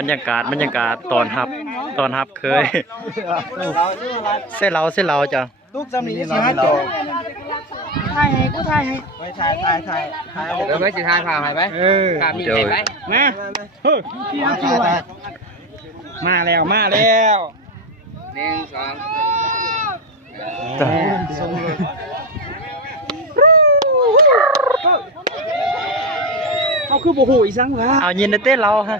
บรรยากาศตอนฮับเคยเส้นเราจ้ะลูกจำนี้สิฮะจบถ่ายให้กูถ่ายให้ไม่ถ่ายไม่สิถ่ายผ่าไหมผ่ามีไหมมามาแล้ว1 2เขาคือโอ้โหอีสังวะเอายินในเต้นเราฮะ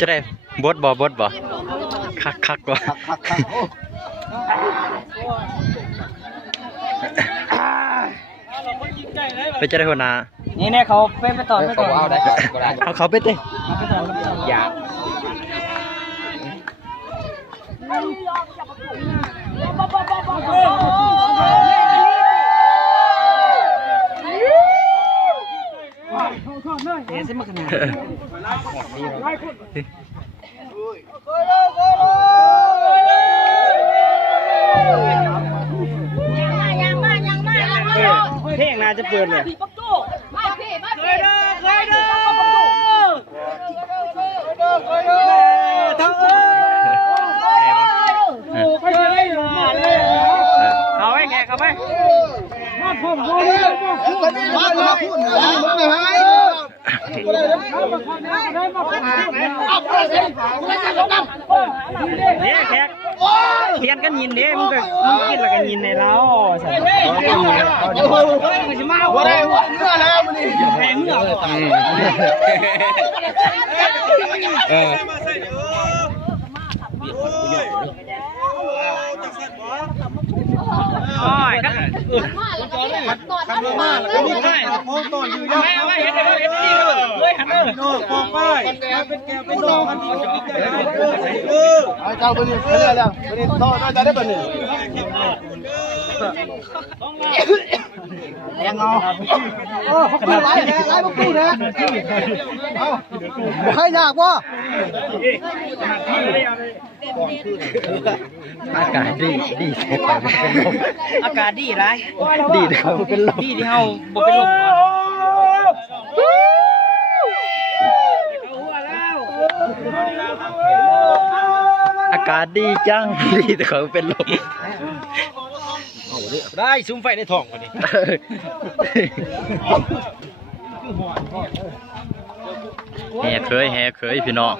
จะได้บดบ่คักว่ะไปจะได้หัวหน้านี่เขาไปต่อเอาได้เอาเขาไปเต้อย่าเฮ้ยเส้นมาขนาดเพลงน่าจะเปิดเลยเขาไอ้แกเขาไปมาพูดเนี่ยแขกเพี้ยนกันยินเนี่ยมึงกินแล้วกันยินในเราใช่มึงจะมาว่าได้เมื่อแล้วมันนี่แพ้เมื่อทำมาแล้วก็ได้โค้งต้นอยู่ยังไม่เห็นเลยหันเลยโค้งป้ายเป็นแกเป็นดอกอันนี้เจ้าบริษัทเลยแล้วบริษัทต่อได้ได้บริษัทยังเอาโอ้พวกนี้ไรพวกนี้นะเอาใครอยากวะอากาศดีอากาศดีไรดีเขาเป็นลมดีที่เฮาบ่เป็นลมอากาศดีจังดีแต่เขาเป็นลมได้ซุ้มไฟในท้องวันนี้แห่เคยพี่น้อง